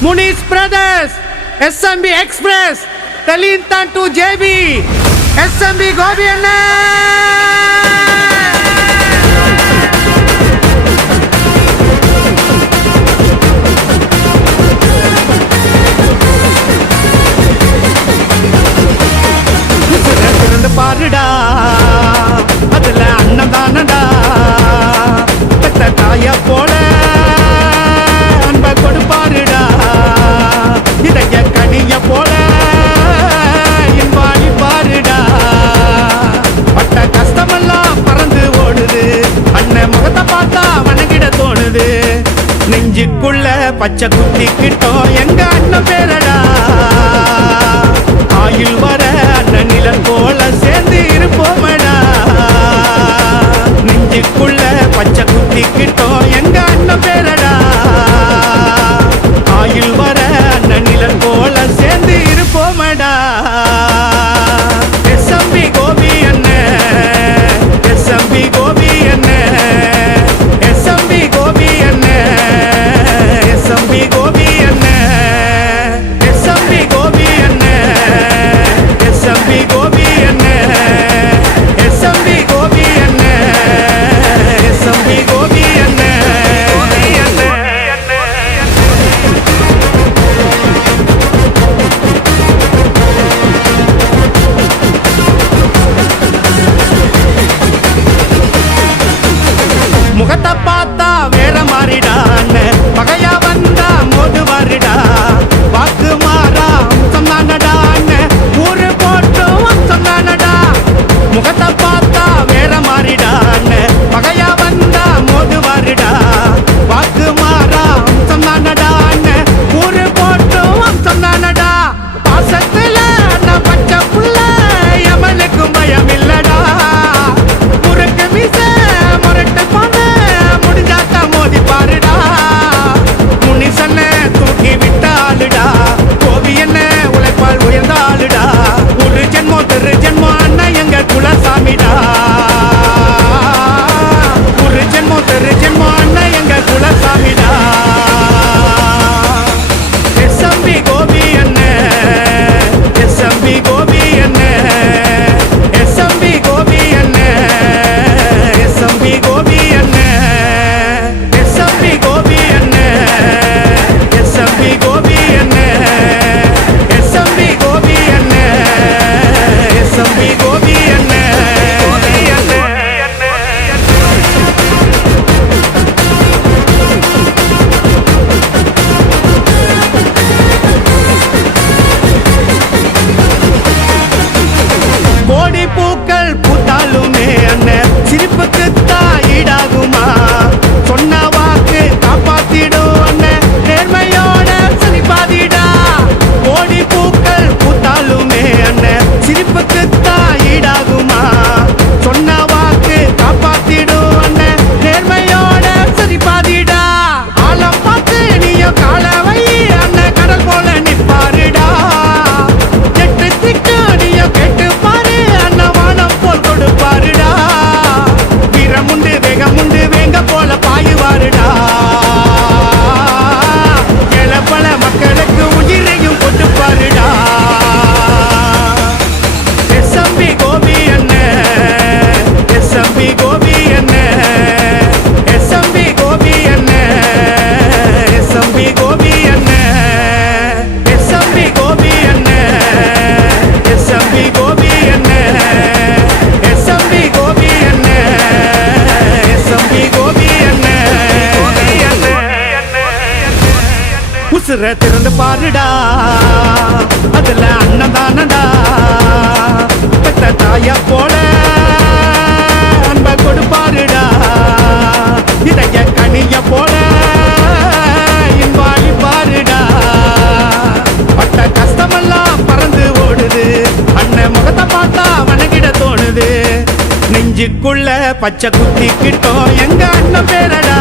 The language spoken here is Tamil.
Muni's Brothers, SMB Express, Talintan to JB, SMB Gobianna. பாருடா அதுல அண்ணன் தானடா பெத்த தாய போல அன்ப கொடுப்பாருடா இதைய கனிய போல இன்பாளி பாருடா பட்ட கஷ்டமெல்லாம் பறந்து ஓடுது அண்ணன் முகத்தை பார்த்தா வணங்கிட தோணுது நெஞ்சுக்குள்ள பச்சை குத்திக்கிட்டோம் எங்க அண்ணன் பேரடா ஆயுள் வர அண்ணன் நிழல் போல சேர்ந்து இருப்போமடா நெஞ்சுக்குள்ள பச்சை குத்திக்கிட்டோம் எங்க அண்ணன் பேரடா ஆயுள் வர அண்ணன் நிழல் போல சேர்ந்து இருப்போமடா எஸ்எம்பி கோபி அண்ணன் எஸ்எம்பி கோபி அண்ணன் எஸ்எம்பி கோபி அண்ணன் எஸ்எம்பி கோபி அண்ணன் எஸ்எம்பி கோபி அண்ணன் எஸ்எம்பி கோபி அண்ணன் எஸ்எம்பி கோபி அண்ணன் எஸ்எம்பி கோபி அண்ணன் முகத்தை பார்த்தா வேற மாறிடான்னு பகையா வந்தா மோது வாரிடா வாக்கு மாறா அம்சம் தானடான்னு ஊரு போட்டு அம்சம் தானடா முகத்தை பார்த்தா வேற மாறிடான்னு பகையா வந்தா மோது வாரிடா வாக்கு மாறா அம்சம் தானடான்னு ஊரு போட்டு அம்சம் தானடா பாசத்துல நான் பச்சை புள்ள எவனுக்கும் பயம் இல்லடா முறுக்கு மிச முரட்டு போன முடிஞ்சாத்தா மோதி பாருடா முனிசன்ன தூக்கி விட்டாளுடா கோவி என்ன உழைப்பால் உயர்ந்தாளுடா ஒரு ஜென்மோ திரு ஜென்மோ அண்ணன் எங்க குலசாமிடா ஒரு ஜென்மோ திரு ஜென்மோ அண்ணன் எங்க குலசாமிடா எஸ்எம்பி கோபி அண்ணன் எஸ்எம்பி கோபி அண்ணன் எஸ்எம்பி கோபி அண்ணன் எஸ்எம்பி கோபி அண்ணன் எஸ்எம்பி கோபி அண்ணன் எஸ்எம்பி கோபி அண்ணன் எஸ்எம்பி கோபி அண்ணன் எஸ்எம்பி கோபி அண்ணன் கோடி பூக்கள் பூத்தாலுமே அண்ணன் சிரிப்புக்கு ஈடாகுமா சொன்ன வாக்கு காப்பாத்திடும் அண்ணன் நேர்மையோட சரிபாதிடா கோடி பூக்கள் பூத்தாலுமே அண்ணன் சிரிப்புக்கு ஈடாகுமா சொன்ன வாக்கு காப்பாத்திடும் அண்ணன் நேர்மையோட சரிபாதிடா ஆழம் பார்த்து நீயும் கால வை அண்ணன் கடல் போல நிற்பாருடா எட்டு திக்கு நீயும் கேட்டு பாரு அண்ணன் வானம் போல் கொடுப்பாருடா வீரமுண்டு வேகமுண்டு வேங்க போல பாயுவாருடா பல மக்களுக்கு உயிரையும் கொடுப்பாருடா எஸ்எம்பி கோபி அண்ணன் எஸ்எம்பி கோபி அண்ணன் எஸ்எம்பி கோபி அண்ணன் எஸ்எம்பி கோபி அண்ணன் எஸ்எம்பி கோபி அண்ணன் எஸ்எம்பி கோபி அண்ணன் எஸ்எம்பி கோபி அண்ணன் எஸ்எம்பி கோபி அண்ணன் உசுர திறந்து பாருடா அதுல அண்ணன் தானடா பெத்த தாய போல அன்ப கொடுப்பாருடா இதைய கனிய போல இன்பாளி பாருடா பட்ட கஷ்டமெல்லாம் பறந்து ஓடுது அண்ணன் முகத்தை பார்த்தா வணங்கிட தோணுது நெஞ்சுக்குள்ள பச்சை குத்திக்கிட்டோம் எங்க அண்ணன் பேரடா